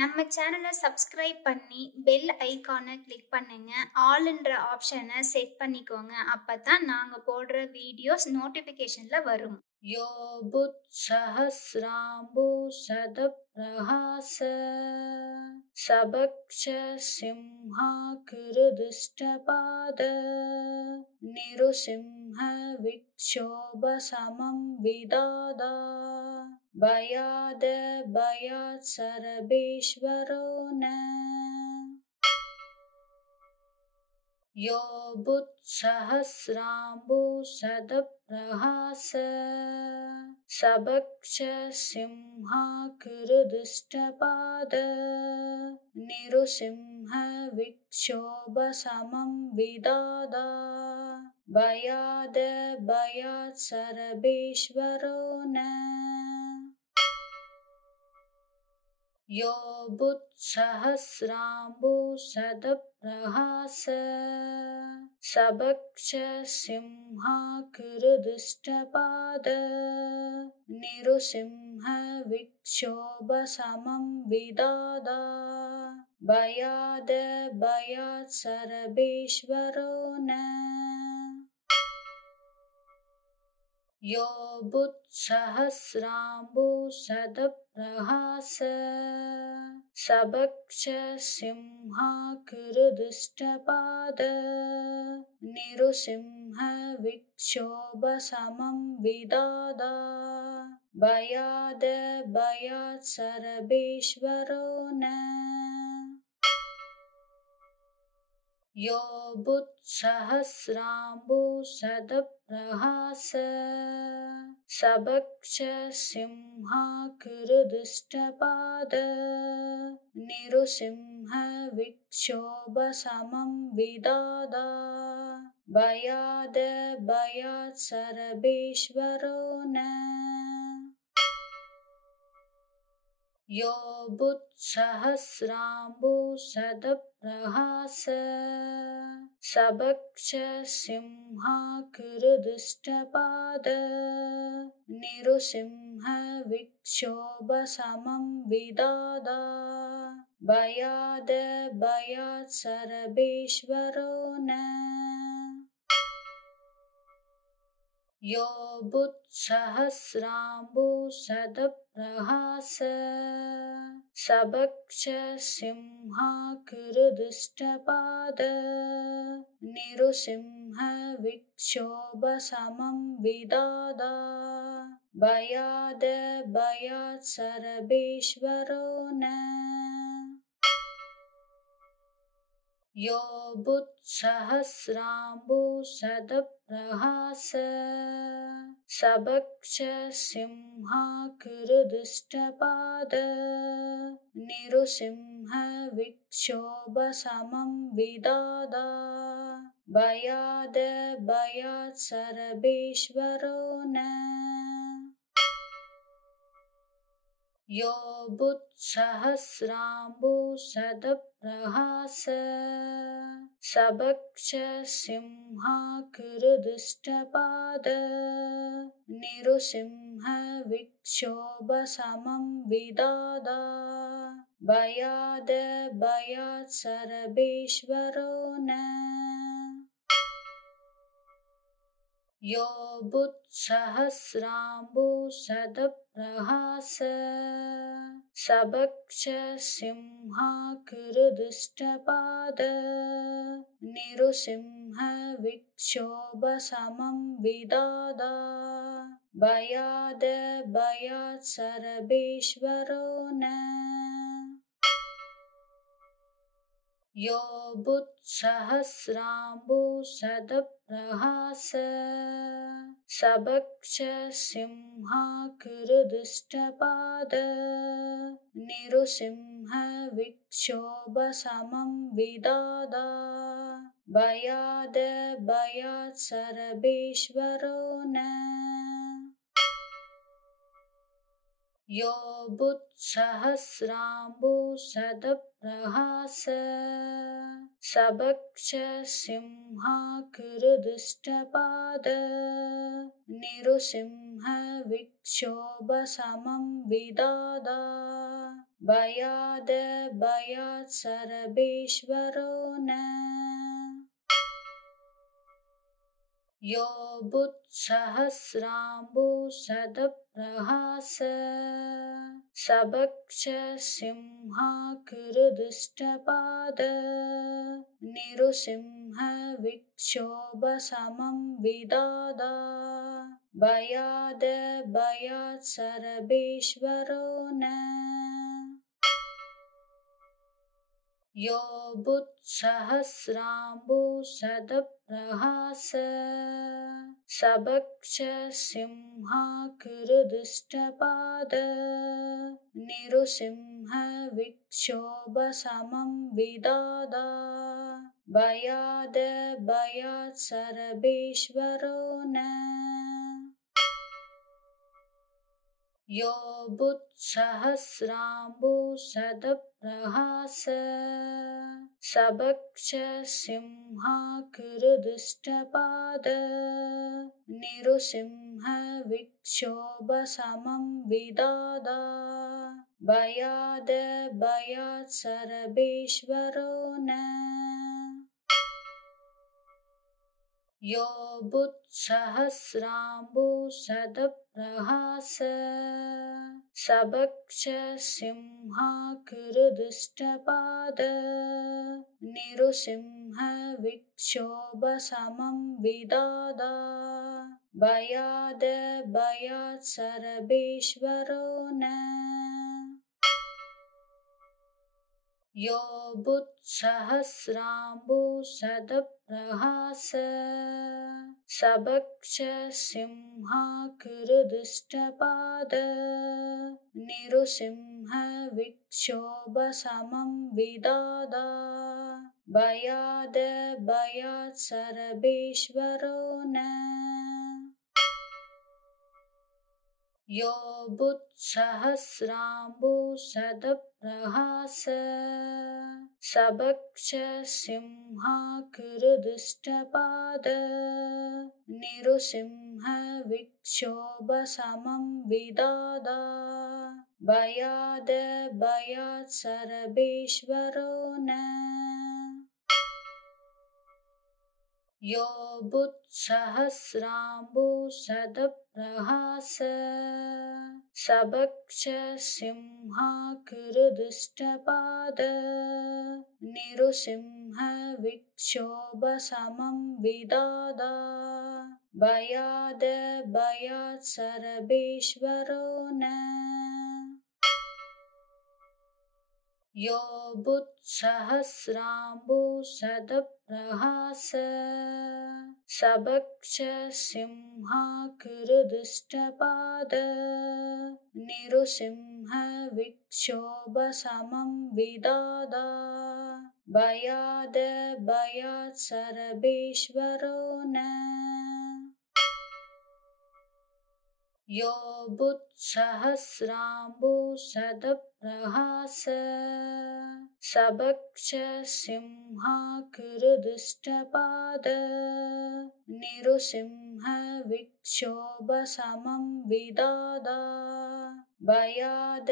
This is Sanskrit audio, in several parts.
நம்ம சேனலை சப்ஸ்கிரைப் பண்ணி பெல் ஐகானை கிளிக் பண்ணுங்க. ஆல்ன்ற ஆப்ஷனை செட் பண்ணிக்கோங்க. அப்பதான் நாங்க போடுற வீடியோஸ் நோட்டிபிகேஷன்ல வரும். यो बुत्सहस्राम्बु सदप्रहास सबक्ष सिंहाकृदुष्टपाद निरुसिंह विक्षोभसमं विदादा भयाद भयात् सर्वेश्वरो न यो बुत्सहस्राम्बु सदप्रहास सबक्ष सिंहाकृदुष्टपाद निरुसिंह विक्षोभसमं विदादा भयाद भयात् सर्वेश्वरो न यो बुत्सहस्राम्बु सदप्रहास सबक्ष सिंहाकृदुष्टपाद निरुसिंह विक्षोभसमं विदादा भयाद भयात् सर्वेश्वरो न यो बुत्सहस्राम्बु सदप्रहास सबक्ष सिंहाकृदुष्टपाद निरुसिंह विक्षोभसमं विदादा भयाद भयात् सर्वेश्वरो न यो बुत्सहस्राम्बु सदप्रहास सबक्ष सिंहाकृदुष्टपाद निरुसिंह विक्षोभसमं विदादा भयाद भयात् सर्वेश्वरो न यो बुत्सहस्राम्बु सदप्रहास सबक्ष सिंहाकृदुष्टपाद निरुसिंह विक्षोभसमं विदादा भयाद भयात् सर्वेश्वरो न यो बुत्सहस्राम्बु सदप्रहास सबक्ष सिंहाकृदुष्टपाद निरुसिंह विक्षोभसमं विदादा भयाद भयात् सर्वेश्वरो न यो बुत्सहस्राम्बु सदप्रहास सबक्ष सिंहाकृदुष्टपाद निरुसिंह विक्षोभसमं विदादा भयाद भयात् सर्वेश्वरो न यो बुत्सहस्राम्बु सदप्रहास सबक्ष सिंहाकृदुष्टपाद निरुसिंह विक्षोभसमं विदादा भयाद भयात् सर्वेश्वरो न यो बुत्सहस्राम्बु सदप्रहास सबक्ष सिंहाकृदुष्टपाद निरुसिंह विक्षोभसमं विदादा भयाद भयात् सर्वेश्वरो न यो बुत्सहस्राम्बु सदप्रहास सबक्ष सिंहाकृदुष्टपाद निरुसिंह विक्षोभसमं विदादा भयाद भयात् सर्वेश्वरो न यो बुत्सहस्राम्बु सदप्रहास सबक्ष सिंहाकृदुष्टपाद निरुसिंह विक्षोभसमं विदादा भयाद भयात् सर्वेश्वरो न यो बुत्सहस्राम्बुसदप्रहास सबक्ष सिंहाकृदुष्टपाद निरुसिंह विक्षोभसमं विदादा भयाद भयात् सर्वेश्वरो न यो बुत्सहस्राम्बुसदप्रहास सबक्ष सिंहाकृदुष्टपाद निरुसिंह विक्षोभसमं विदादा भयाद भयात् सर्वेश्वरो न यो बुत्सहस्राम्बुसदप्रहास सबक्ष सिंहाकृदुष्टपाद निरुसिंह विक्षोभसमं विदादा भयाद भयात् सर्वेश्वरो न यो बुत्सहस्राम्बुसदप्रहास सबक्ष सिंहाकृदुष्टपाद निरुसिंह विक्षोभसमं विदादा भयाद भयात् सर्वेश्वरो न यो बुत्सहस्राम्बुसदप्रहास सबक्ष सिंहाकृदुष्टपाद निरुसिंह विक्षोभसमं विदादा भयाद भयात् सर्वेश्वरो न यो बुत्सहस्राम्बुसदप्रहास सबक्ष सिंहाकृदुष्टपाद निरुसिंह विक्षोभसमं विदादा भयाद भयात् सर्वेश्वरो न यो बुत्सहस्राम्बुसदप्रहास सबक्ष सिंहाकृदुष्टपाद निरुसिंह विक्षोभसमं विदादा भयाद भयात् सर्वेश्वरो न यो बुत्सहस्राम्बुसदप्रहास सबक्ष सिंहाकृदुष्टपाद निरुसिंह विक्षोभसमं विदादा भयाद भयात् सर्वेश्वरो न यो बुत्सहस्राम्बुसदप्रहास सबक्ष सिंहाकृदुष्टपाद निरुसिंह विक्षोभसमं विदादा भयाद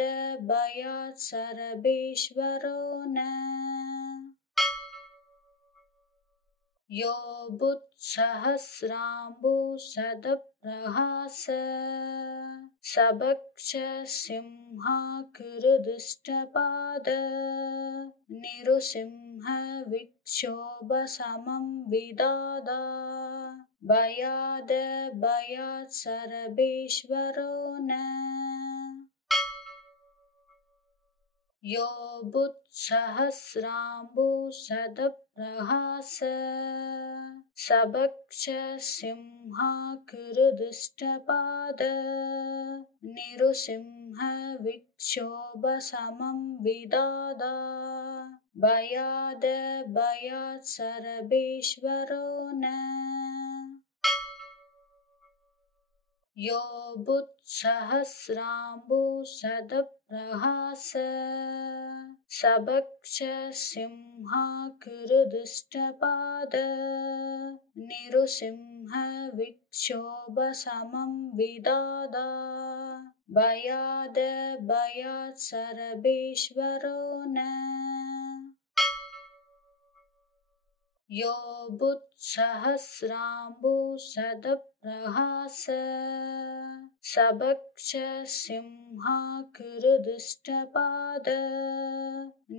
भयात् सर्वेश्वरो न यो बुत्सहस्राम्बुसदप्रहास सबक्ष सिंहाकृदुष्टपाद निरुसिंह विक्षोभसमं विदादा भयाद भयात् सर्वेश्वरो न यो बुत्सहस्राम्बुसदप्रहास सबक्ष सिंहाकृदुष्टपाद निरुसिंह विक्षोभसमं विदादा भयाद भयात् सर्वेश्वरो न यो बुत्सहस्राम्बुसदप्रहास सबक्षसिंहाकृदुष्टपाद निरुसिंहविक्षोभसमं विदादा भयाद भयात् सर्वेश्वरो न यो बुत्सहस्राम्बुसदप्रहास सबक्षसिंहाकृदुष्टपाद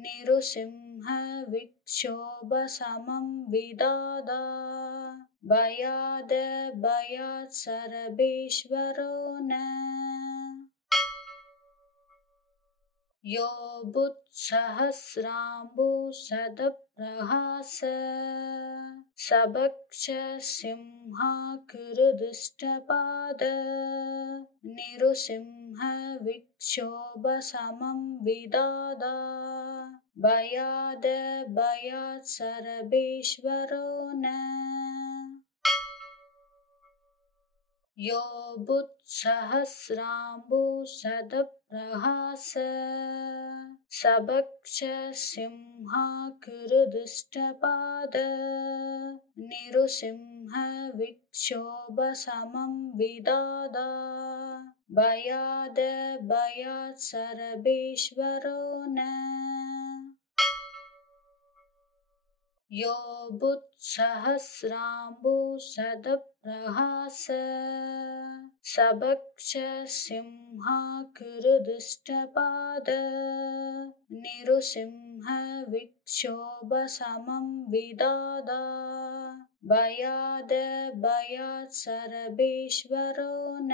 निरुसिंहविक्षोभसमं विदादा भयाद भयात् सर्वेश्वरो न यो बुत्सहस्राम्बुसदप्रहास सबक्षसिंहाकृदुष्टपाद निरुसिंहविक्षोभसमं विदादा भयाद भयात् सर्वेश्वरो न यो बुत्सहस्राम्बुसदप्रहास सबक्षसिंहाकृदुष्टपाद निरुसिंहविक्षोभसमं विदादा भयाद भयात् सर्वेश्वरो न यो बुत्सहस्राम्बुसदप्रहास सबक्षसिंहाकृदुष्टपाद निरुसिंहविक्षोभसमं विदादा भयाद भयात् सर्वेश्वरो न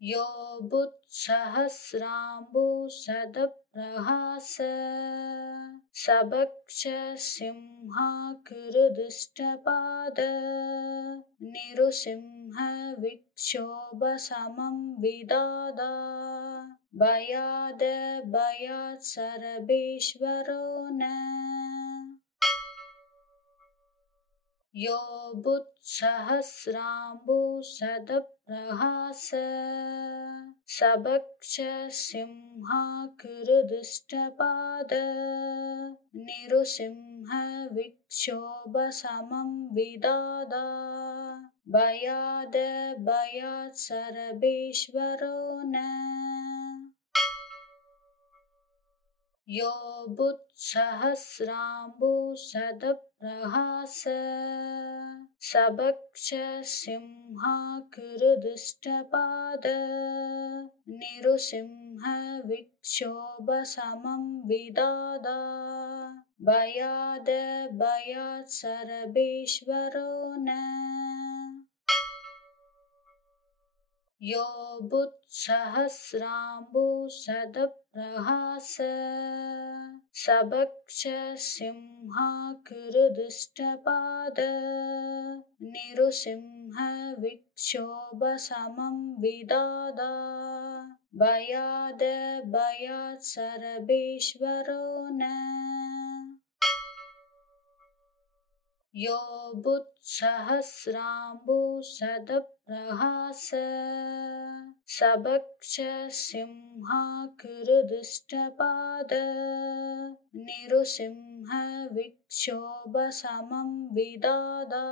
यो बुत्सहस्राम्बुसदप्रहास सबक्षसिंहाकृदुष्टपाद निरुसिंहविक्षोभसमं विदादा भयाद भयात् सर्वेश्वरो न यो बुत्सहस्राम्बुसदप्रहास सबक्षसिंहाकृदुष्टपाद निरुसिंहविक्षोभसमं विदादा भयाद भयात् सर्वेश्वरो न यो बुत्सहस्राम्बुसदप्रहास सबक्षसिंहाकृदुष्टपाद निरुसिंहविक्षोभसमं विदादा भयाद भयात् सर्वेश्वरो न यो बुत्सहस्राम्बुसदप्रहास सबक्षसिंहाकृदुष्टपाद निरुसिंहविक्षोभसमं विदादा भयाद भयात् सर्वेश्वरो न यो बुत्सहस्राम्बुसदप्रहास सबक्षसिंहाकृदुष्टपाद निरुसिंहविक्षोभसमं विदादा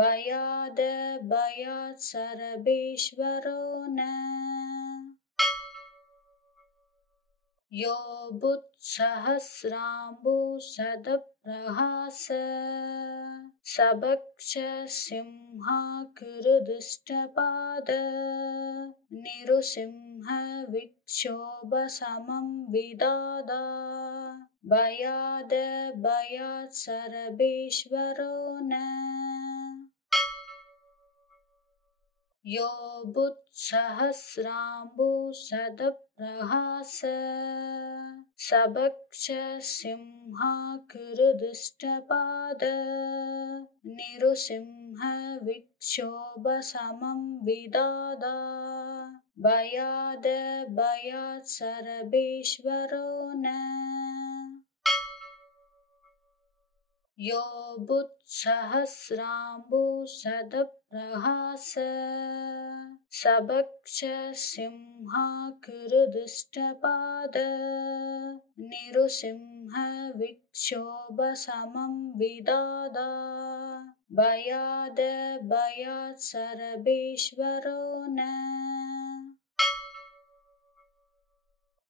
भयाद भयात् सर्वेश्वरो न यो बुत्सहस्राम्बुसदप्रहास सबक्षसिंहाकृदुष्टपाद निरुसिंहविक्षोभसमं विदादा भयाद भयात् सर्वेश्वरो न यो बुत्सहस्राम्बुसदप्रहास सबक्षसिंहाकृदुष्टपाद निरुसिंहविक्षोभसमं विदादा भयाद भयात् सर्वेश्वरो न यो बुत्सहस्राम्बुसदप्रहास सबक्ष सिंहाकृदुष्टपाद निरुसिंह विक्षोभसमं विदादा भयाद भयात् सर्वेश्वरो न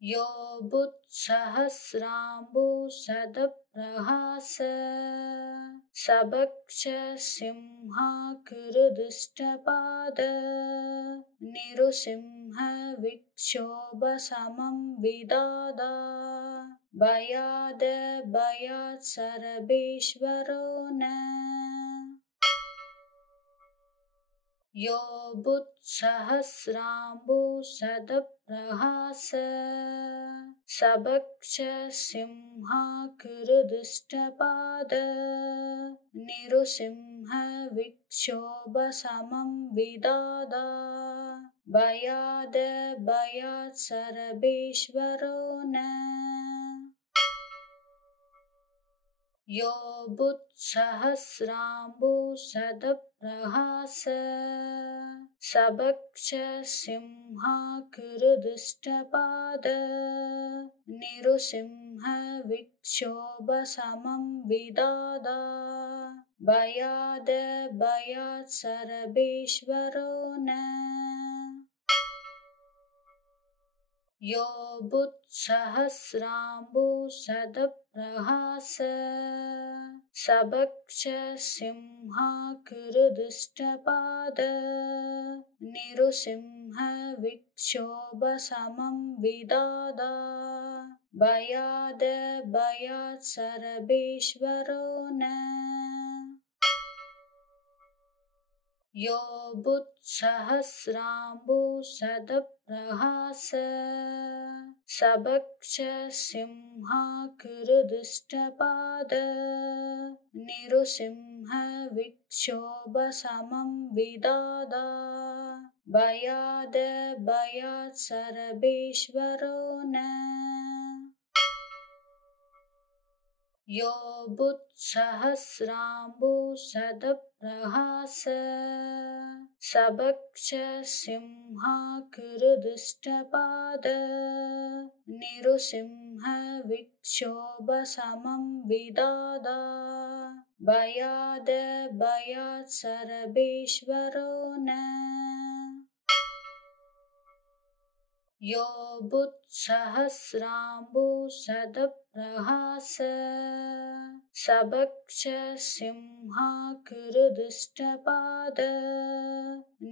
यो बुत्सहस्राम्बुसदप्रहास सबक्ष सिंहाकृदुष्टपाद निरुसिंह विक्षोभसमं विदादा भयाद भयात् सर्वेश्वरो न यो बुत्सहस्राम्बुसदप्रहास सबक्ष सिंहाकृदुष्टपाद निरुसिंह विक्षोभसमं विदादा भयाद भयात् सर्वेश्वरो न यो बुत्सहस्राम्बुसदप्रहास सबक्ष सिंहाकृदुष्टपाद निरुसिंह विक्षोभसमं विदादा भयाद भयात् सर्वेश्वरो न यो बुत्सहस्राम्बुसदप्रहास सबक्ष सिंहाकृदुष्टपाद निरुसिंह विक्षोभसमं विदादा भयाद भयात् सर्वेश्वरो न यो बुत्सहस्राम्बुसदप्रहास सबक्ष सिंहाकृदुष्टपाद निरुसिंह विक्षोभसमं विदादा भयाद भयात् सर्वेश्वरो न यो बुत्सहस्राम्बुसदप्रहास सबक्ष सिंहाकृदुष्टपाद निरुसिंह विक्षोभसमं विदादा भयाद भयात् सर्वेश्वरो न यो बुत्सहस्राम्बुसदप्रहास सबक्ष सिंहाकृदुष्टपाद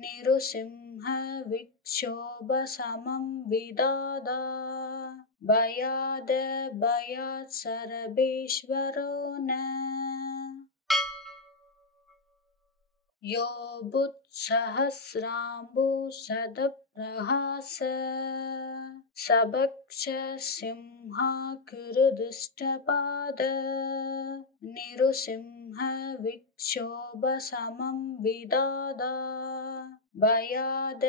निरुसिंह विक्षोभसमं विदादा भयाद भयात् सर्वेश्वरो न यो बुत्सहस्राम्बुसदप्रहास सबक्ष सिंहाकृदुष्टपाद निरुसिंह विक्षोभसमं विदादा भयाद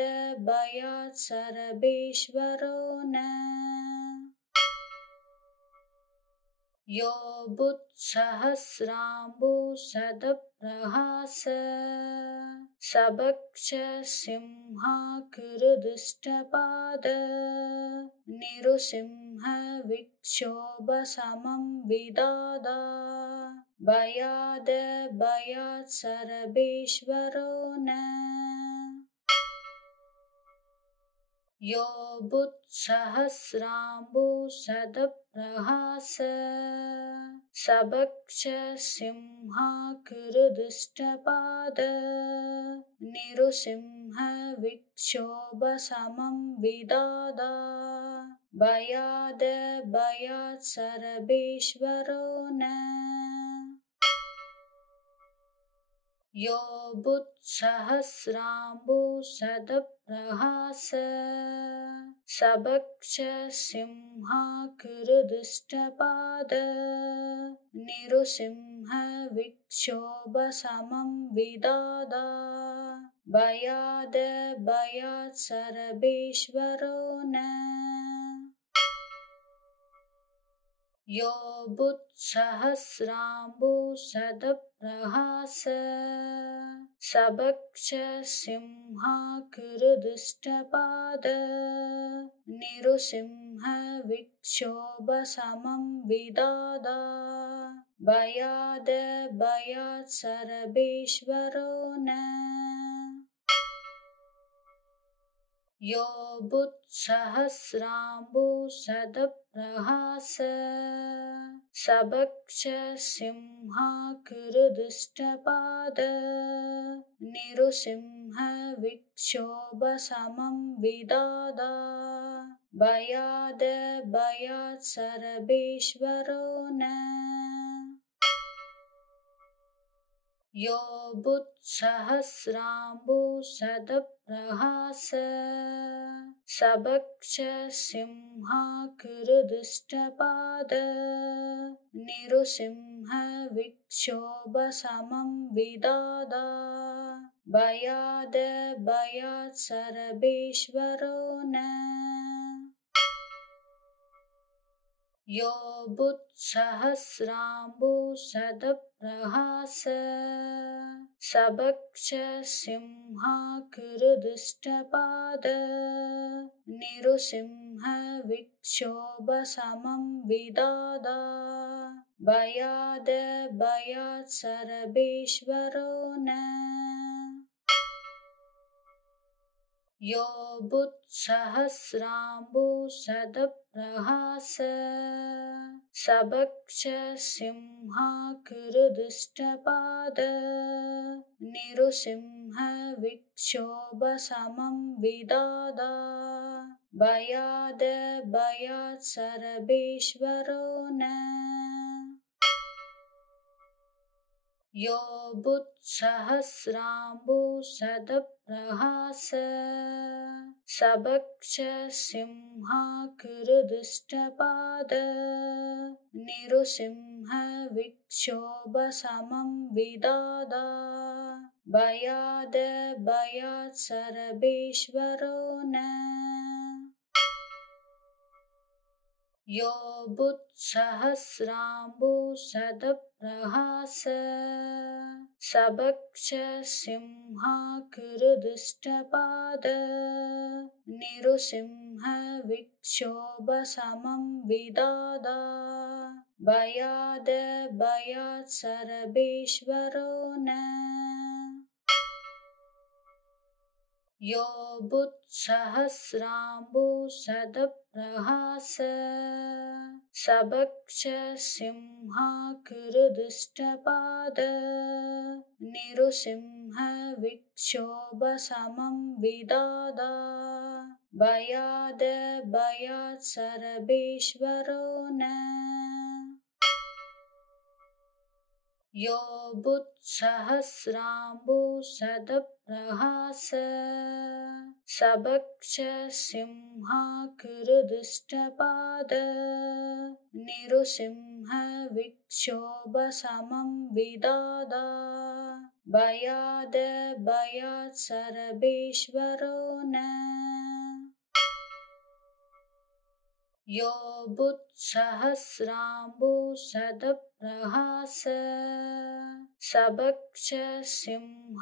भयात् सर्वेश्वरो न यो बुत्सहस्राम्बुसदप्रहास सबक्ष सिंहाकृदुष्टपाद निरुसिंह विक्षोभसमं विदादा भयाद भयात् सर्वेश्वरो न यो बुत्सहस्राम्बुसदप्रहास सबक्ष सिंहाकृदुष्टपाद निरुसिंह विक्षोभसमं विदादा भयाद भयात् सर्वेश्वरो न यो बुत्सहस्राम्बुसदप्रहास सबक्ष सिंहाकृदुष्टपाद निरुसिंह विक्षोभसमं विदादा भयाद भयात् सर्वेश्वरो न यो बुत्सहस्राम्बुसदप्रहास सबक्ष सिंहाकृदुष्टपाद निरुसिंह विक्षोभसमं विदादा भयाद भयात् सर्वेश्वरो न यो बुत्सहस्राम्बुसदप्रहास सबक्ष सिंहाकृदुष्टपाद निरुसिंह विक्षोभसमं विदादा भयाद भयात् सर्वेश्वरो न यो बुत्सहस्राम्बुसदप्रहास सबक्ष सिंहाकृदुष्टपाद निरुसिंह विक्षोभसमं विदादा भयाद भयात् सर्वेश्वरो न यो बुत्सहस्राम्बुसदप्रहास सबक्ष सिंहाकृदुष्टपाद निरुसिंह विक्षोभसमं विदादा भयाद भयात् सर्वेश्वरो न यो बुत्सहस्राम्बुसदप्रहास सबक्ष सिंहाकृदुष्टपाद निरुसिंह विक्षोभसमं विदादा भयाद भयात् सर्वेश्वरो न यो बुत्सहस्राम्बुसदप्रहास सबक्ष सिंहाकृदुष्टपाद निरुसिंह विक्षोभसमं विदादा भयाद भयात् सर्वेश्वरो न यो बुत्सहस्राम्बुसदप्रहास सबक्ष सिंहाकृदुष्टपाद निरुसिंह विक्षोभसमं विदादा भयाद भयात् सर्वेश्वरो न यो बुत्सहस्राम्बुसदप्रहास सबक्ष सिंहाकृदुष्टपाद निरुसिंह विक्षोभसमं विदादा भयाद भयात् सर्वेश्वरो न यो बुत्सहस्राम्बुसदप्रहास सबक्ष सिंहाकृदुष्टपाद निरुसिंह विक्षोभसमं विदादा भयाद भयात् सर्वेश्वरो न यो बुत्सहस्राम्बुसदप्रहास सबक्ष सिंहाकृदुष्टपाद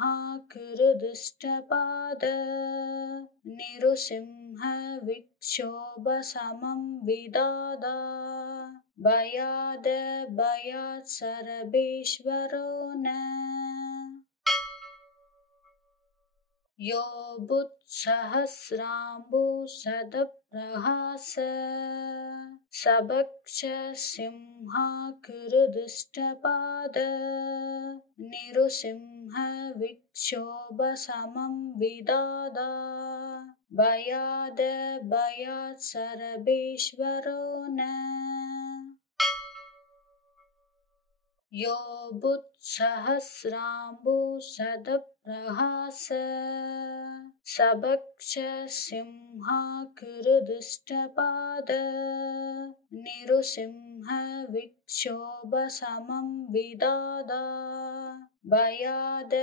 निरुसिंह विक्षोभसमं विदादा भयाद भयात् सर्वेश्वरो न यो बुत्सहस्राम्बुसदप्रहास सबक्ष सिंहाकृदुष्टपाद निरुसिंह विक्षोभसमं विदादा भयाद भयात् सर्वेश्वरो न यो बुत्सहस्राम्बुसदप्रहास सबक्ष सिंहाकृदुष्टपाद निरुसिंह विक्षोभसमं विदादा भयाद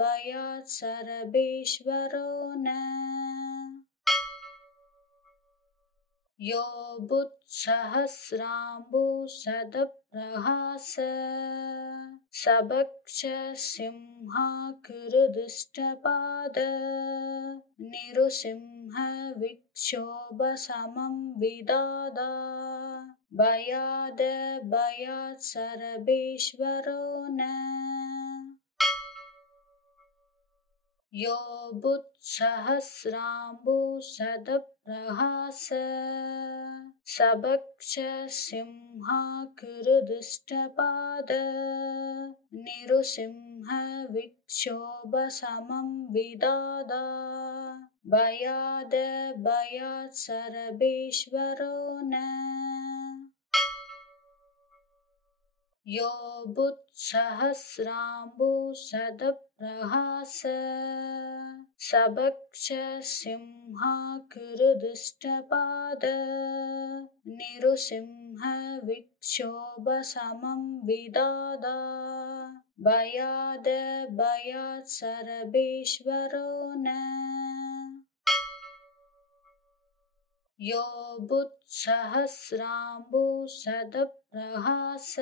भयात् सर्वेश्वरो न यो बुत्सहस्राम्बुसदप्रहास सबक्षसिंहाकृदुष्टपाद निरुसिंहविक्षोभसमं विदादा भयाद भयात् सर्वेश्वरो न यो बुत्सहस्राम्बुसदप्रहास सबक्षसिंहाकृदुष्टपाद निरुसिंहविक्षोभसमं विदादा भयाद भयात् सर्वेश्वरो न यो बुत्सहस्राम्बुसदप्रहास सबक्षसिंहाकृदुष्टपाद निरुसिंहविक्षोभसमं विदादा भयाद भयात् सर्वेश्वरो न यो बुत्सहस्राम्बुसदप्रहास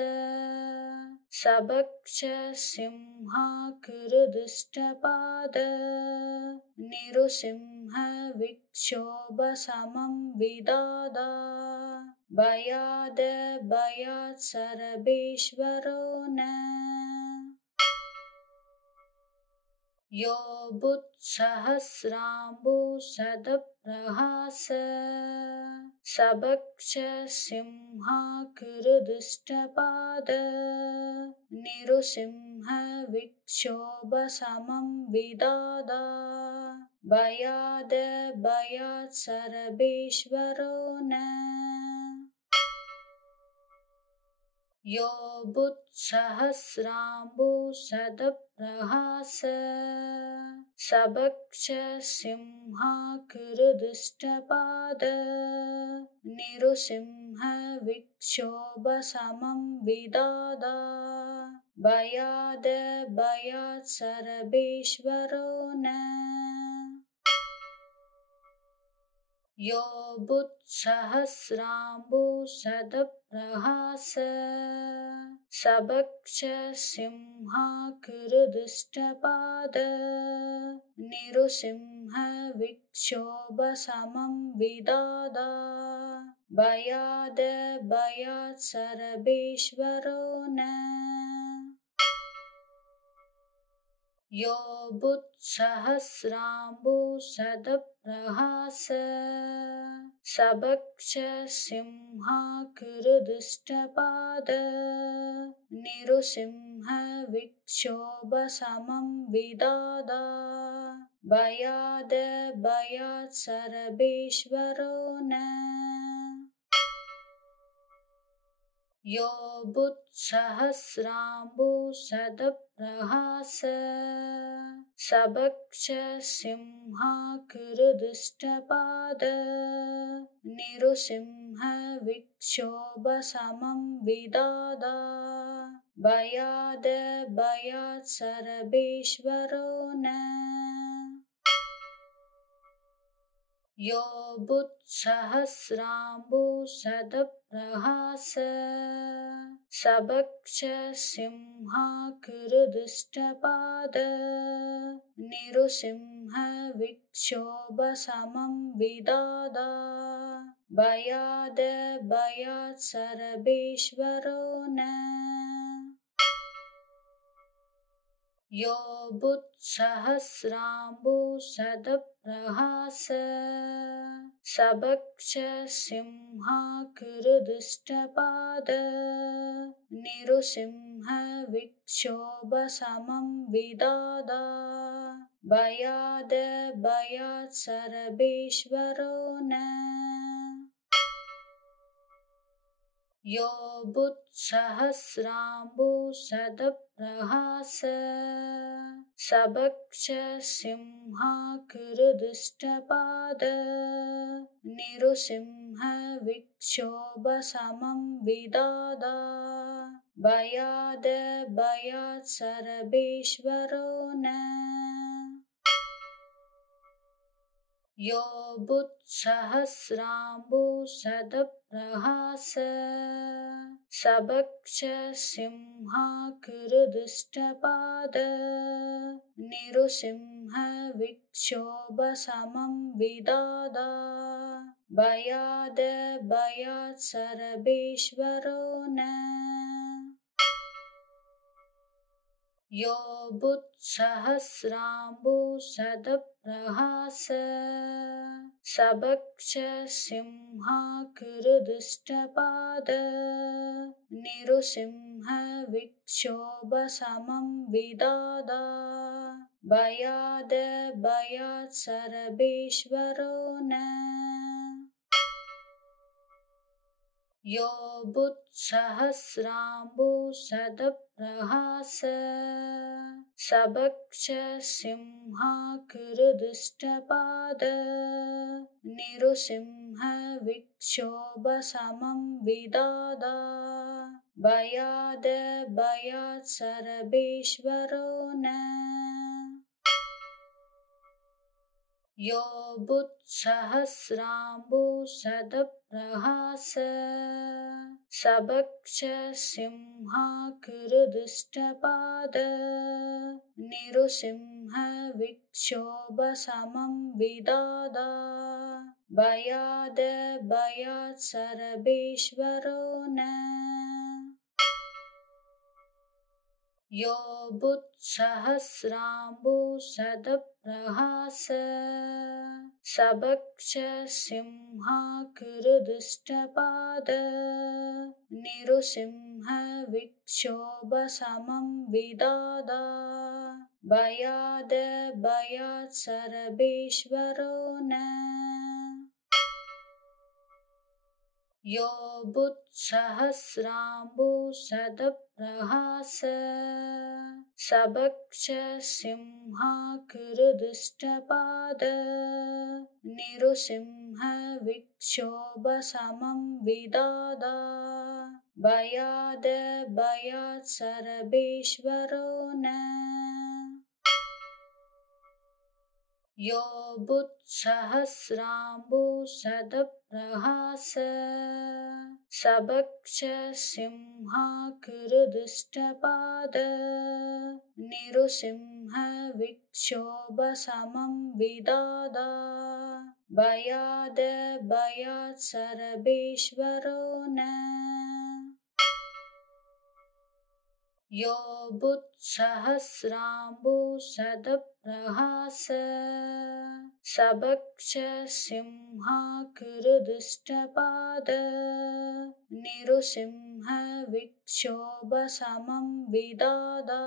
सबक्षसिंहाकृदुष्टपाद निरुसिंहविक्षोभसमं विदादा भयाद भयात् सर्वेश्वरो न यो बुत्सहस्राम्बुसदप्रहास सबक्षसिंहाकृदुष्टपाद निरुसिंहविक्षोभसमं विदादा भयाद भयात् सर्वेश्वरो न यो बुत्सहस्राम्बुसदप्रहास सबक्षसिंहाकृदुष्टपाद निरुसिंहविक्षोभसमं विदादा भयाद भयात् सर्वेश्वरो न यो बुत्सहस्राम्बुसदप्रहास सबक्षसिंहाकृदुष्टपाद निरुसिंहविक्षोभसमं विदादा भयाद भयात् सर्वेश्वरो न यो बुत्सहस्राम्बुसदप्रहास सबक्षसिंहाकृदुष्टपाद निरुसिंहविक्षोभसमं विदादा भयाद भयात् सर्वेश्वरो न यो बुत्सहस्राम्बुसदप्रहास सबक्षसिंहाकृदुष्टपाद निरुसिंहविक्षोभसमं विदादा भयाद भयात् सर्वेश्वरो न यो बुत्सहस्राम्बुसदप्रहास सबक्षसिंहाकृदुष्टपाद निरुसिंहविक्षोभसमं विदादा भयाद भयात् सर्वेश्वरो न यो बुत्सहस्राम्बुसदप्रहास सबक्षसिंहाकृदुष्टपाद निरुसिंहविक्षोभसमं विदादा भयाद भयात् सर्वेश्वरो न यो बुत्सहस्राम्बुसदप्रहास सबक्षसिंहाकृदुष्टपाद निरुसिंहविक्षोभसमं विदादा भयाद भयात् सर्वेश्वरो न यो बुत्सहस्राम्बुसदप्रहास सबक्ष सिंहाकृदुष्टपाद निरुसिंह विक्षोभसमं विदादा भयाद भयात् सर्वेश्वरो न यो बुत्सहस्राम्बुसदप्रहास सबक्ष सिंहाकृदुष्टपाद निरुसिंह विक्षोभसमं विदादा भयाद भयात् सर्वेश्वरो न यो बुत्सहस्राम्बुसदप्रहास सबक्ष सिंहाकृदुष्टपाद निरुसिंह विक्षोभसमं विदादा भयाद भयात् सर्वेश्वरो न यो बुत्सहस्राम्बुसदप्रहास सबक्ष सिंहाकृदुष्टपाद निरुसिंह विक्षोभसमं विदादा भयाद भयात् सर्वेश्वरो न यो बुत्सहस्राम्बुसदप्रहास सबक्ष सिंहाकृदुष्टपाद निरुसिंह विक्षोभसमं विदादा भयाद भयात् सर्वेश्वरो न यो बुत्सहस्राम्बुसदप्रहास सबक्ष सिंहाकृदुष्टपाद निरुसिंह विक्षोभसमं विदादा भयाद भयात् सर्वेश्वरो न यो बुत्सहस्राम्बुसदप्रहास सबक्ष सिंहाकृदुष्टपाद निरुसिंह विक्षोभसमं विदादा भयाद भयात् सर्वेश्वरो न यो बुत्सहस्राम्बुसदप्रहास सबक्ष सिंहाकृदुष्टपाद निरुसिंह विक्षोभसमं विदादा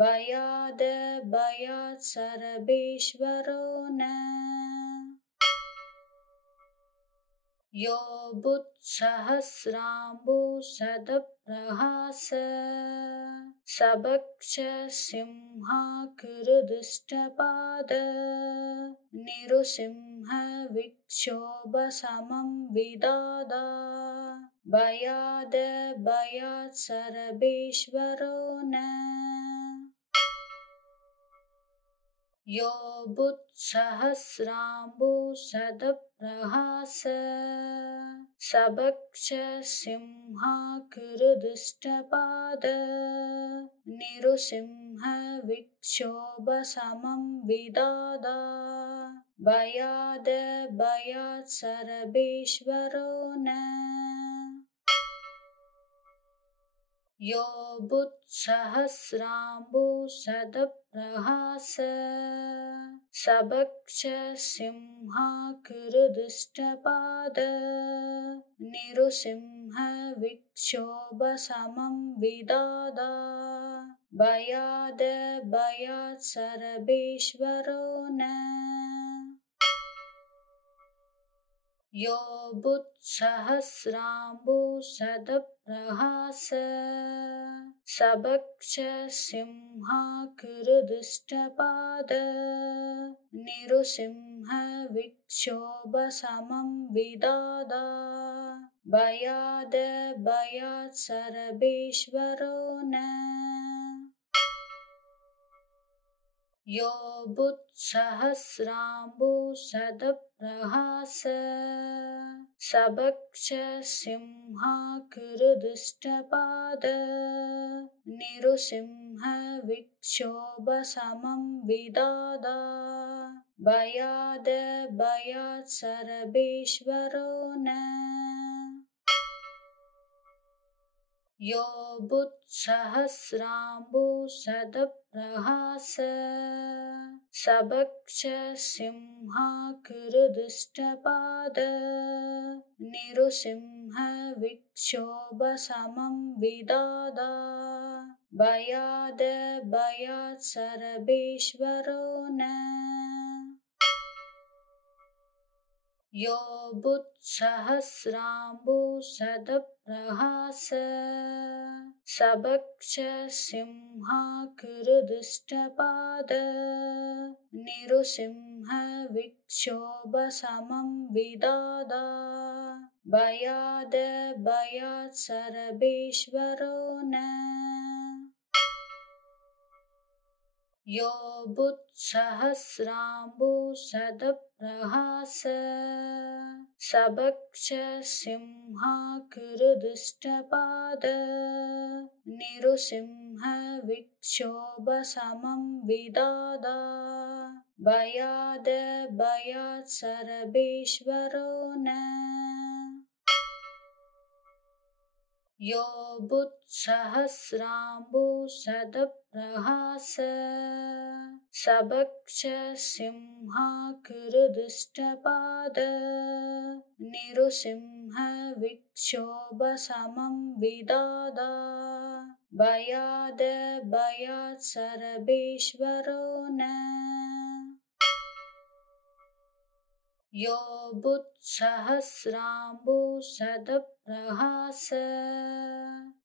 भयाद भयात् सर्वेश्वरो न यो बुत्सहस्राम्बुसदप्रहास सबक्ष सिंहाकृदुष्टपाद निरुसिंह विक्षोभसमं विदादा भयाद भयात् सर्वेश्वरो न यो बुत्सहस्राम्बुसदप्रहास सबक्ष सिंहाकृदुष्टपाद निरुसिंह विक्षोभसमं विदादा भयाद भयात् सर्वेश्वरो न यो बुत्सहस्राम्बुसदप्रहास सबक्ष सिंहाकृदुष्टपाद निरुसिंह विक्षोभसमं विदादा भयाद भयात् सर्वेश्वरो न यो बुत्सहस्राम्बुसदप्रहास सबक्ष सिंहाकृदुष्टपाद निरुसिंह विक्षोभसमं विदादा भयाद भयात् सर्वेश्वरो न यो बुत्सहस्राम्बुसदप्रहास सबक्ष सिंहाकृदुष्टपाद निरुसिंह विक्षोभसमं विदादा भयाद भयात् सर्वेश्वरो न यो बुत्सहस्राम्बुसदप्रहास सबक्ष सिंहाकृदुष्टपाद निरुसिंह विक्षोभसमं विदादा भयाद भयात् सर्वेश्वरो न यो बुत्सहस्राम्बुसदप्रहास सबक्ष सिंहाकृदुष्टपाद निरुसिंह विक्षोभसमं विदादा भयाद भयात् सर्वेश्वरो न यो बुत्सहस्राम्बुसदप्रहास सबक्ष सिंहाकृदुष्टपाद निरुसिंह विक्षोभसमं विदादा भयाद भयात् सर्वेश्वरो न यो बुत्सहस्राम्बुसदप्रहास सबक्ष सिंहाकृदुष्टपाद निरुसिंह विक्षोभसमं विदादा भयाद भयात् सर्वेश्वरो न यो बुत्सहस्राम्बुसदप्रहास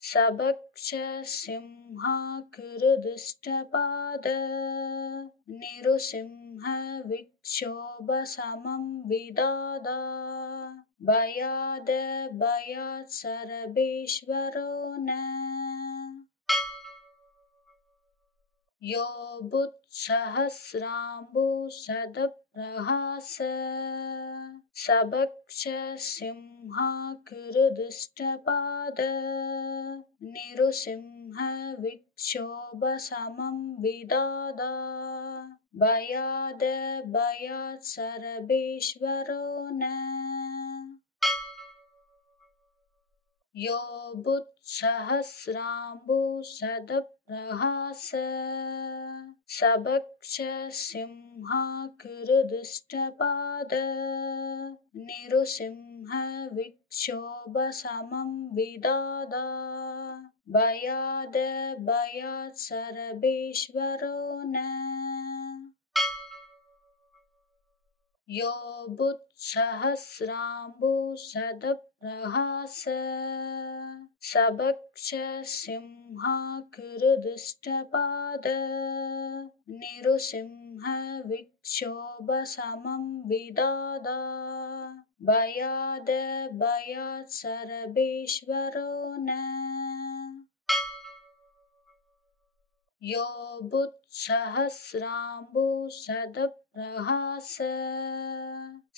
सबक्ष सिंहाकृदुष्टपाद निरुसिंह विक्षोभसमं विदादा भयाद भयात् सर्वेश्वरो न यो बुत्सहस्राम्बुसदप्रहास सबक्ष सिंहाकृदुष्टपाद निरुसिंह विक्षोभसमं विदादा भयाद भयात् सर्वेश्वरो न यो बुत्सहस्राम्बुसदप्रहास सबक्ष सिंहाकृदुष्टपाद निरुसिंह विक्षोभसमं विदादा भयाद भयात् सर्वेश्वरो न यो बुत्सहस्राम्बुसदप्रहास सबक्ष सिंहाकृदुष्टपाद निरुसिंह विक्षोभसमं विदादा भयाद भयात् सर्वेश्वरो न यो बुत्सहस्राम्बुसदप्रहास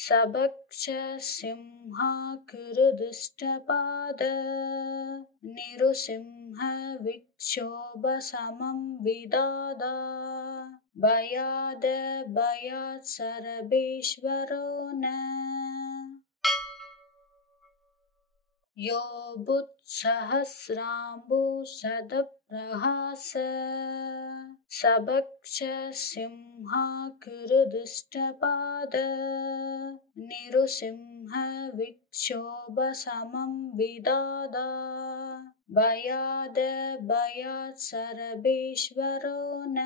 सबक्ष सिंहाकृदुष्टपाद निरुसिंह विक्षोभसमं विदादा भयाद भयात् सर्वेश्वरो न यो बुत्सहस्राम्बुसदप्रहास सबक्ष सिंहाकृदुष्टपाद निरुसिंह विक्षोभसमं विदादा भयाद भयात् सर्वेश्वरो न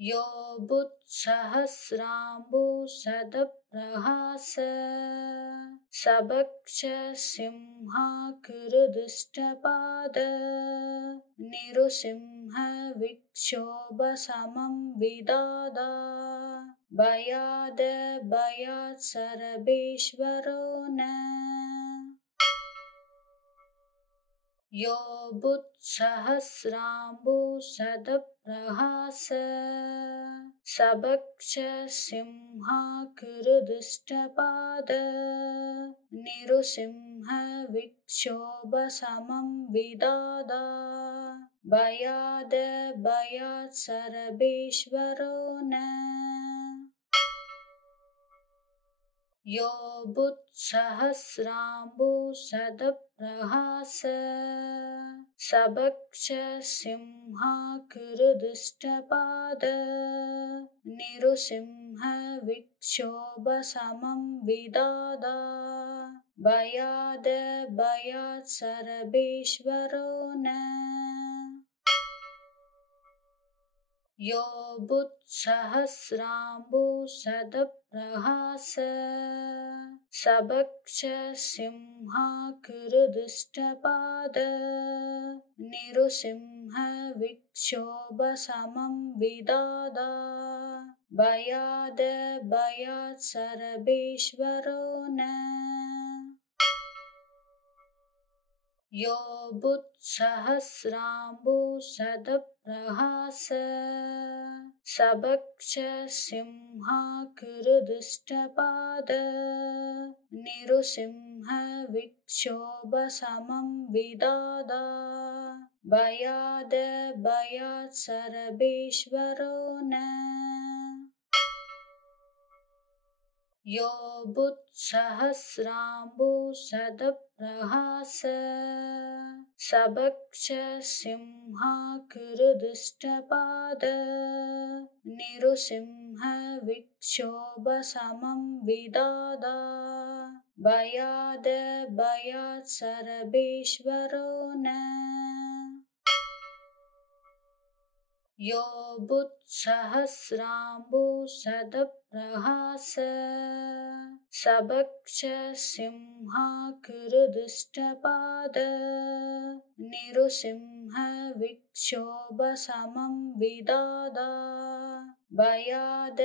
यो बुत्सहस्राम्बुसदप्रहास सबक्ष सिंहाकृदुष्टपाद निरुसिंह विक्षोभसमं विदादा भयाद भयात् सर्वेश्वरो न यो बुत्सहस्राम्बुसदप्रहास सबक्ष सिंहाकृदुष्टपाद निरुसिंह विक्षोभसमं विदादा भयाद भयात् सर्वेश्वरो न यो बुत्सहस्राम्बुसदप्रहास सबक्ष सिंहाकृदुष्टपाद निरुसिंह विक्षोभसमं विदादा भयाद भयात् सर्वेश्वरो न यो बुत्सहस्राम्बुसदप्रहास सबक्ष सिंहाकृदुष्टपाद निरुसिंह विक्षोभसमं विदादा भयाद भयात् सर्वेश्वरो न यो बुत्सहस्राम्बुसदप्रहास सबक्ष सिंहाकृदुष्टपाद निरुसिंह विक्षोभसमं विदादा भयाद भयात् सर्वेश्वरो न यो बुत्सहस्राम्बुसदप्रहास सबक्ष सिंहाकृदुष्टपाद निरुसिंह विक्षोभसमं विदादा भयाद भयात् सर्वेश्वरो न यो बुत्सहस्राम्बुसदप्रहास सबक्ष सिंहाकृदुष्टपाद निरुसिंह विक्षोभसमं विदादा भयाद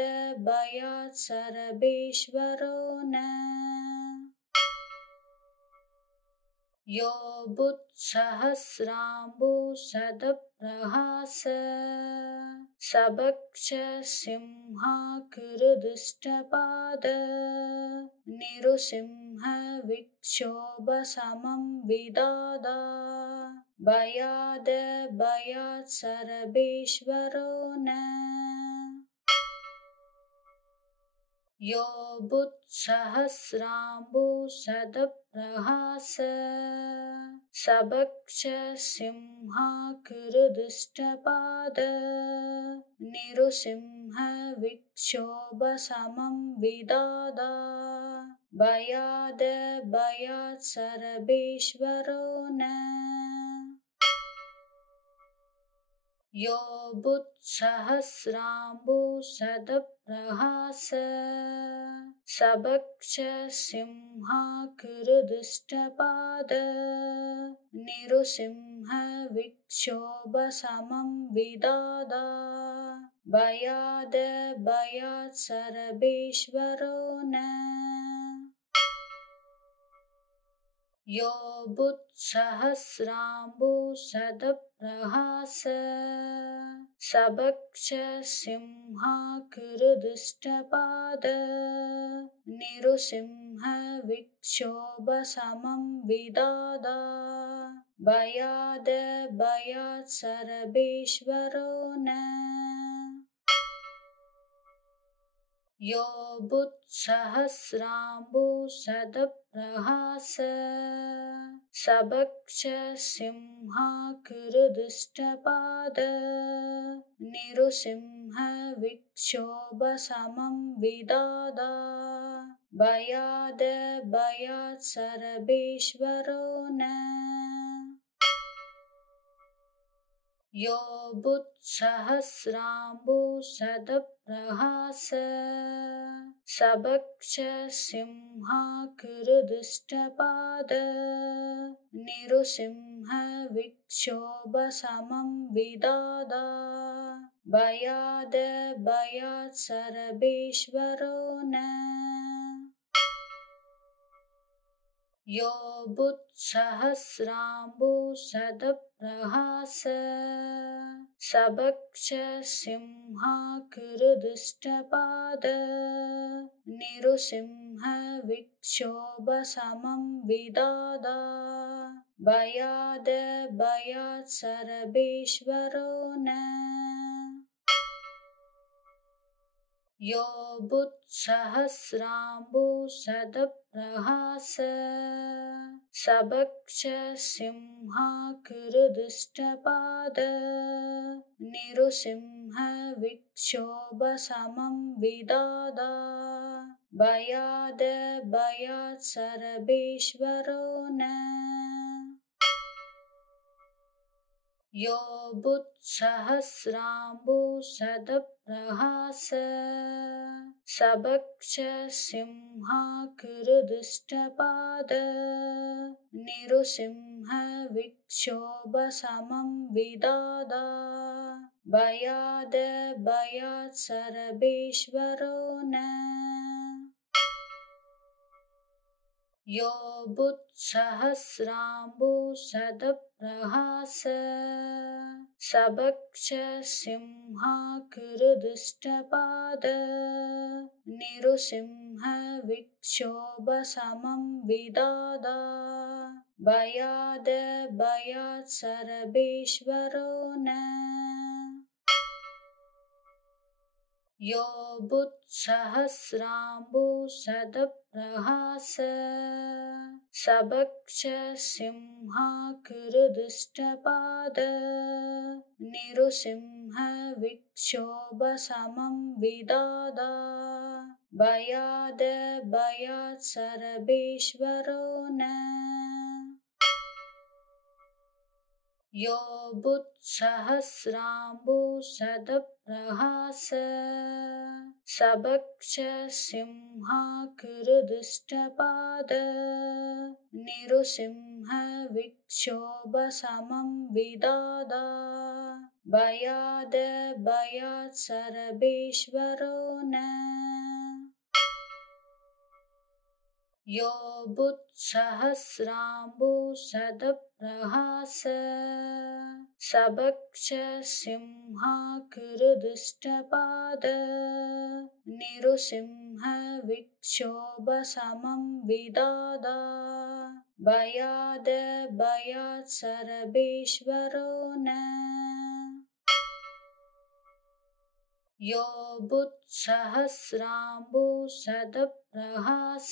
भयात् सर्वेश्वरो न यो बुत्सहस्राम्बुसदप्रहास सबक्ष सिंहाकृदुष्टपाद निरुसिंह विक्षोभसमं विदादा भयाद भयात् सर्वेश्वरो न यो बुत्सहस्राम्बुसदप्रहास सबक्ष सिंहाकृदुष्टपाद निरुसिंह विक्षोभसमं विदादा भयाद भयात् सर्वेश्वरो न यो बुत्सहस्राम्बुसदप्रहास सबक्ष सिंहाकृदुष्टपाद निरुसिंह विक्षोभसमं विदादा भयाद भयात् सर्वेश्वरो न यो बुत्सहस्राम्बुसदप्रहास सबक्ष सिंहाकृदुष्टपाद निरुसिंह विक्षोभसमं विदादा भयाद भयात् सर्वेश्वरो न यो बुत्सहस्राम्बुसदप्रहास सबक्ष सिंहाकृदुष्टपाद निरुसिंह विक्षोभसमं विदादा भयाद भयात् सर्वेश्वरो न यो बुत्सहस्राम्बुसदप्रहास सबक्ष सिंहाकृदुष्टपाद निरुसिंह विक्षोभसमं विदादा भयाद भयात् सर्वेश्वरो न यो बुत्सहस्राम्बुसदप्रहास सबक्ष सिंहाकृदुष्टपाद निरुसिंह विक्षोभसमं विदादा भयाद भयात् सर्वेश्वरो न यो बुत्सहस्राम्बुसदप्रहास सबक्ष सिंहाकृदुष्टपाद निरुसिंह विक्षोभसमं विदादा भयाद भयात् सर्वेश्वरो न यो बुत्सहस्राम्बुसदप्रहास सबक्ष सिंहाकृदुष्टपाद निरुसिंह विक्षोभसमं विदादा भयाद भयात् सर्वेश्वरो न यो बुत्सहस्राम्बुसदप्रहास सबक्ष सिंहाकृदुष्टपाद निरुसिंह विक्षोभसमं विदादा भयाद भयात् सर्वेश्वरो न यो बुत्सहस्राम्बुसदप्रहास सबक्ष सिंहाकृदुष्टपाद निरुसिंह विक्षोभसमं विदादा भयाद भयात् सर्वेश्वरो न यो बुत्सहस्राम्बुसदप्रहास सबक्ष सिंहाकृदुष्टपाद निरुसिंह विक्षोभसमं विदादा भयाद भयात् सर्वेश्वरो न यो बुत्सहस्राम्बुसदप्रहास सबक्ष सिंहाकृदुष्टपाद निरुसिंह विक्षोभसमं विदादा भयाद भयात् सर्वेश्वरो न यो बुत्सहस्राम्बुसदप्रहास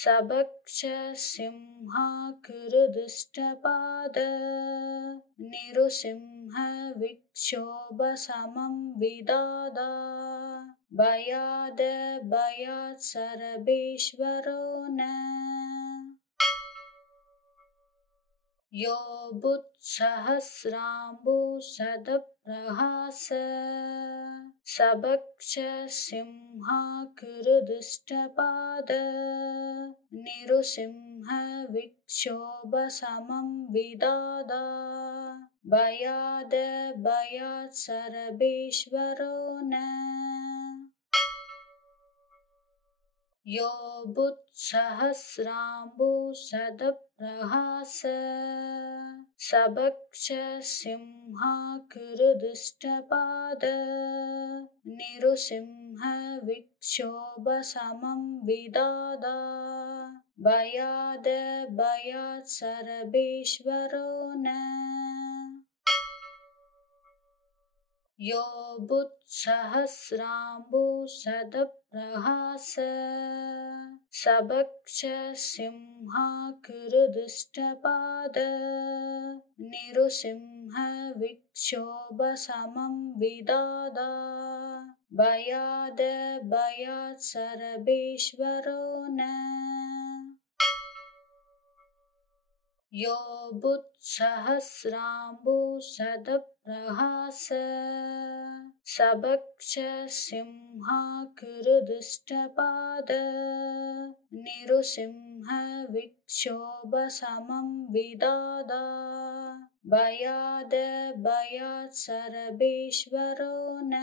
सबक्ष सिंहाकृदुष्टपाद निरुसिंह विक्षोभसमं विदादा भयाद भयात् सर्वेश्वरो न यो बुत्सहस्राम्बुसदप्रहास सबक्ष सिंहाकृदुष्टपाद निरुसिंह विक्षोभसमं विदादा भयाद भयात् सर्वेश्वरो न यो बुत्सहस्राम्बुसदप्रहास सबक्ष सिंहाकृदुष्टपाद निरुसिंह विक्षोभसमं विदादा भयाद भयात् सर्वेश्वरो न यो बुत्सहस्राम्बुसदप्रहास सबक्ष सिंहाकृदुष्टपाद निरुसिंह विक्षोभसमं विदादा भयाद भयात् सर्वेश्वरो न यो बुत्सहस्राम्बुसदप्रहास सबक्ष सिंहाकृदुष्टपाद निरुसिंह विक्षोभसमं विदादा भयाद भयात् सर्वेश्वरो न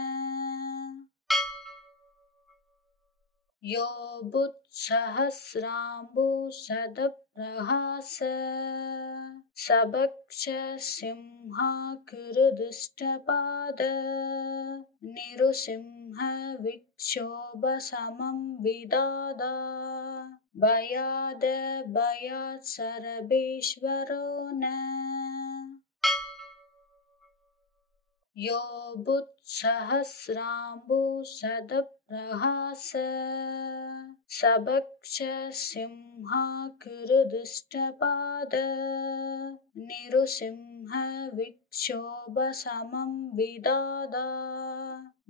यो बुत्सहस्राम्बुसदप्रहास सबक्ष सिंहाकृदुष्टपाद निरुसिंह विक्षोभसमं विदादा भयाद भयात् सर्वेश्वरो न यो बुत्सहस्राम्बुसदप्रहास सबक्ष सिंहाकृदुष्टपाद निरुसिंह विक्षोभसमं विदादा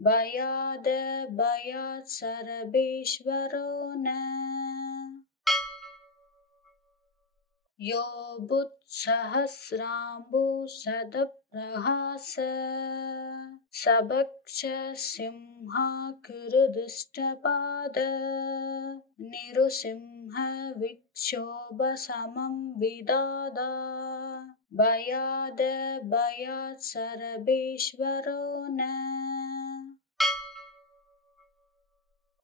भयाद भयात् सर्वेश्वरो न यो बुत्सहस्राम्बुसदप्रहास सबक्ष सिंहाकृदुष्टपाद निरुसिंह विक्षोभसमं विदादा भयाद भयात् सर्वेश्वरो न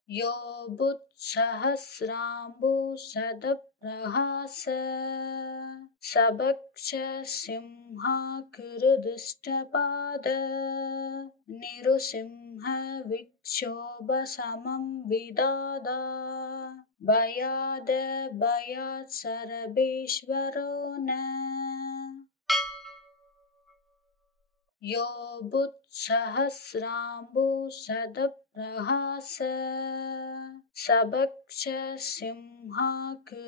यो बुत्सहस्राम्बुसदप्रहास सबक्ष सिंहाकृदुष्टपाद निरुसिंह विक्षोभसमं विदादा भयाद भयात् सर्वेश्वरो न यो बुत्सहस्राम्बुसदप्रहास सबक्ष सिंहाकृदुष्टपाद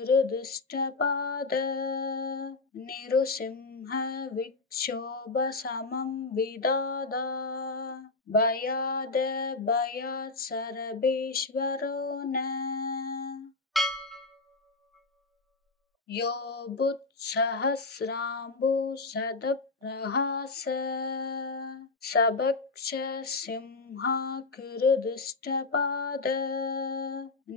निरुसिंह विक्षोभसमं विदादा भयाद भयात् सर्वेश्वरो न यो बुत्सहस्राम्बुसदप्रहास सबक्ष सिंहाकृदुष्टपाद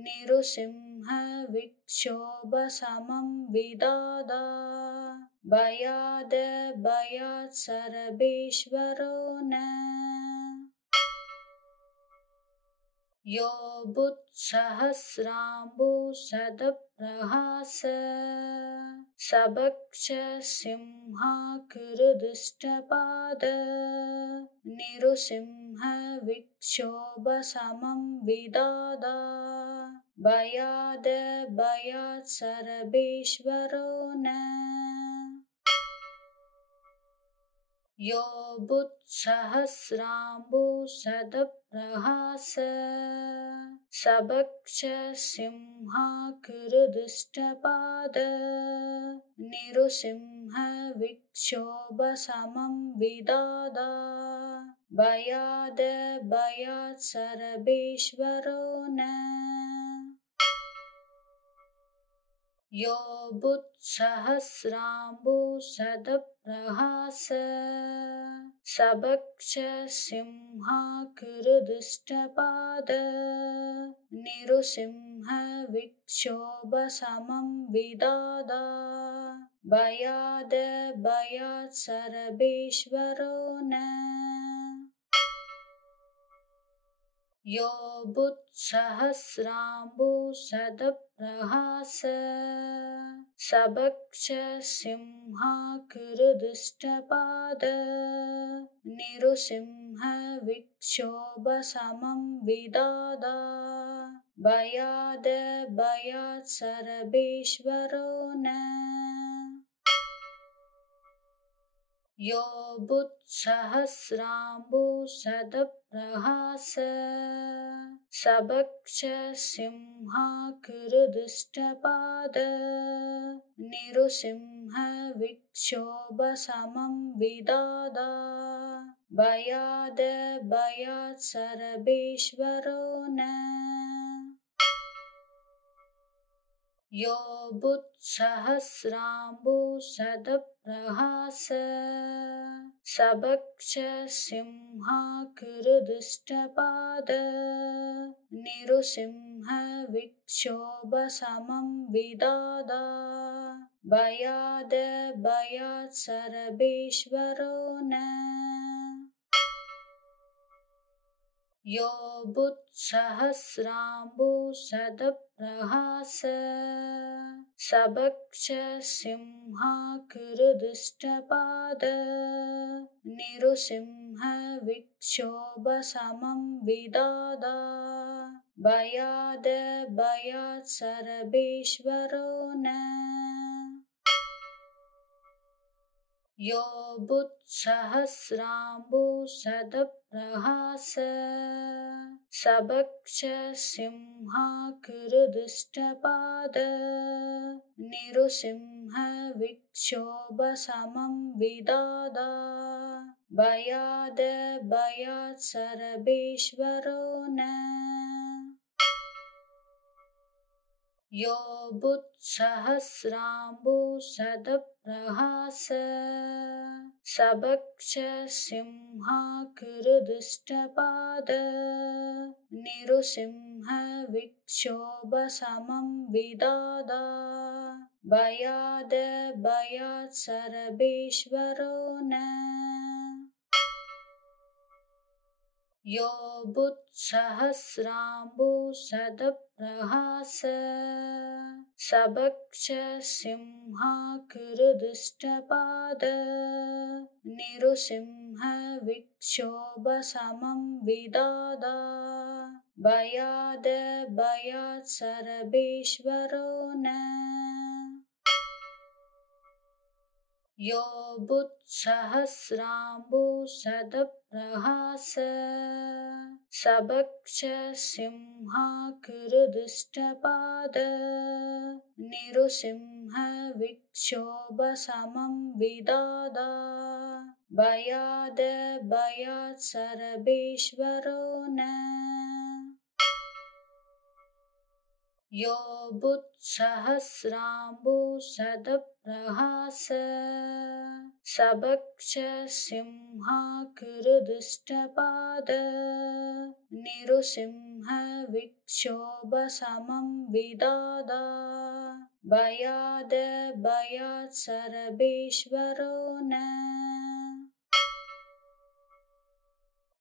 निरुसिंह विक्षोभसमं विदादा भयाद भयात् सर्वेश्वरो न यो बुत्सहस्राम्बुसदप्रहास सबक्ष सिंहाकृदुष्टपाद निरुसिंह विक्षोभसमं विदादा भयाद भयात् सर्वेश्वरो न यो बुत्सहस्राम्बुसदप्रहास सबक्ष सिंहाकृदुष्टपाद निरुसिंह विक्षोभसमं विदादा भयाद भयात् सर्वेश्वरो न यो बुत्सहस्राम्बुसदप्रहास सबक्ष सिंहाकृदुष्टपाद निरुसिंह विक्षोभसमं विदादा भयाद भयात् सर्वेश्वरो न यो बुत्सहस्राम्बुसदप्रहास सबक्ष सिंहाकृदुष्टपाद निरुसिंह विक्षोभसमं विदादा भयाद भयात् सर्वेश्वरो न यो बुत्सहस्राम्बुसदप्रहास सबक्ष सिंहाकृदुष्टपाद निरुसिंह विक्षोभसमं विदादा भयाद भयात् सर्वेश्वरो न यो बुत्सहस्राम्बुसदप्रहास सबक्ष सिंहाकृदुष्टपाद निरुसिंह विक्षोभसमं विदादा भयाद भयात् सर्वेश्वरो न यो बुत्सहस्राम्बुसदप्रहास सबक्षसिंहाकृदुष्टपाद निरुसिंहविक्षोभसमं विदादा भयाद भयात् सर्वेश्वरो न यो बुत्सहस्राम्बुसदप्रहास सबक्षसिंहाकृदुष्टपाद निरुसिंहविक्षोभसमं विदादा भयाद भयात् सर्वेश्वरो न यो बुत्सहस्राम्बुसदप्रहास सबक्षसिंहाकृदुष्टपाद निरुसिंहविक्षोभसमं विदादा भयाद भयात् सर्वेश्वरो न यो बुत्सहस्राम्बुसदप्रहास सबक्षसिंहाकृदुष्टपाद निरुसिंहविक्षोभसमं विदादा भयाद भयात् सर्वेश्वरो न यो बुत्सहस्राम्बुसदप्रहास सबक्षसिंहाकृदुष्टपाद निरुसिंहविक्षोभसमं विदादा भयाद भयात् सर्वेश्वरो न यो बुत्सहस्राम्बुसदप्रहास सबक्षसिंहाकृदुष्टपाद निरुसिंहविक्षोभसमं विदादा भयाद भयात् सर्वेश्वरो न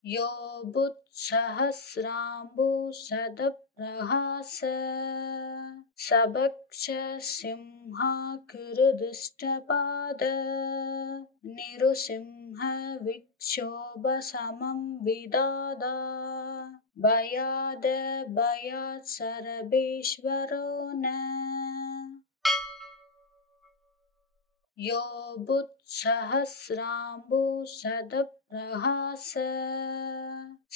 यो बुत्सहस्राम्बुसदप्रहास सबक्षसिंहाकृदुष्टपाद निरुसिंहविक्षोभसमं विदादा भयाद भयात् सर्वेश्वरो न यो बुत्सहस्राम्बुसदप्रहास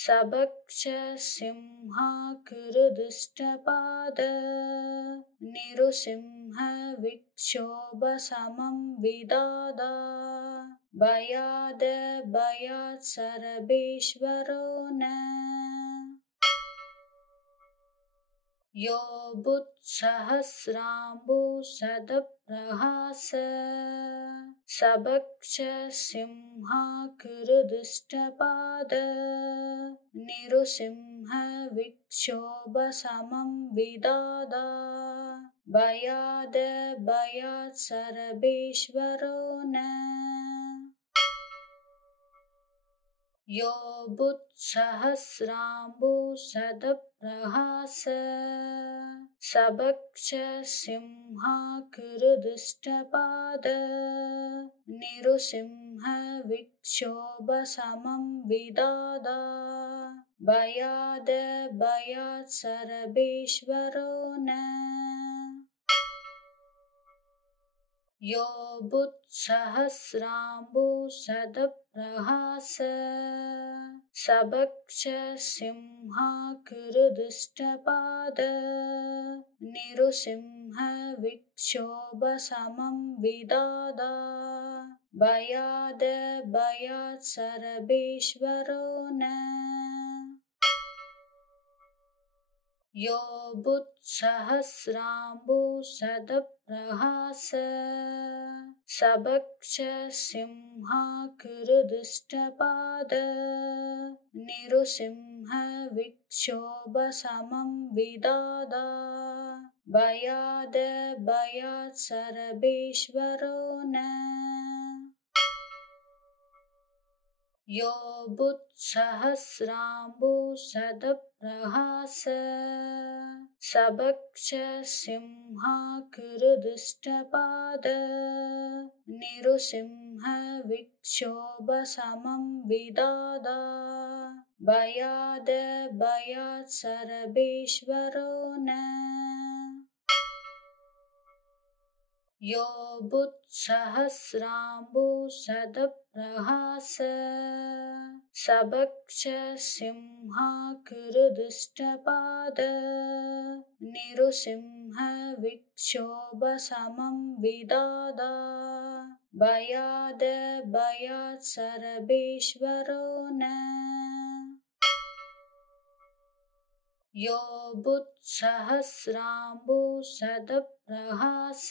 सबक्षसिंहाकृदुष्टपाद निरुसिंहविक्षोभसमं विदादा भयाद भयात् सर्वेश्वरो न यो बुत्सहस्राम्बुसदप्रहास सबक्षसिंहाकृदुष्टपाद निरुसिंहविक्षोभसमं विदादा भयाद भयात् सर्वेश्वरो न यो बुत्सहस्राम्बुसदप्रहास सबक्षसिंहाकृदुष्टपाद निरुसिंहविक्षोभसमं विदादा भयाद भयात् सर्वेश्वरो न यो बुत्सहस्राम्बुसदप्रहास सबक्षसिंहाकृदुष्टपाद निरुसिंहविक्षोभसमं विदादा भयाद भयात् सर्वेश्वरो न यो बुत्सहस्राम्बुसदप्रहास सबक्षसिंहाकृदुष्टपाद निरुसिंहविक्षोभसमं विदादा भयाद भयात् सर्वेश्वरो न यो बुत्सहस्राम्बुसदप्रहास सबक्ष सिंहाकृदुष्टपाद निरुसिंह विक्षोभसमं विदादा भयाद भयात् सर्वेश्वरो न यो बुत्सहस्राम्बुसदप्रहास सबक्ष सिंहाकृदुष्टपाद निरुसिंह विक्षोभसमं विदादा भयाद भयात् सर्वेश्वरो न यो बुत्सहस्राम्बुसदप्रहास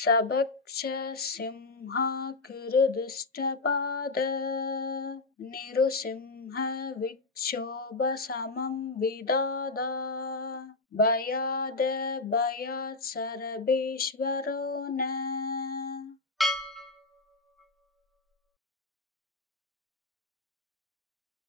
सबक्ष सिंहाकृदुष्टपाद निरुसिंह विक्षोभसमं विदादा भयाद भयात् सर्वेश्वरो न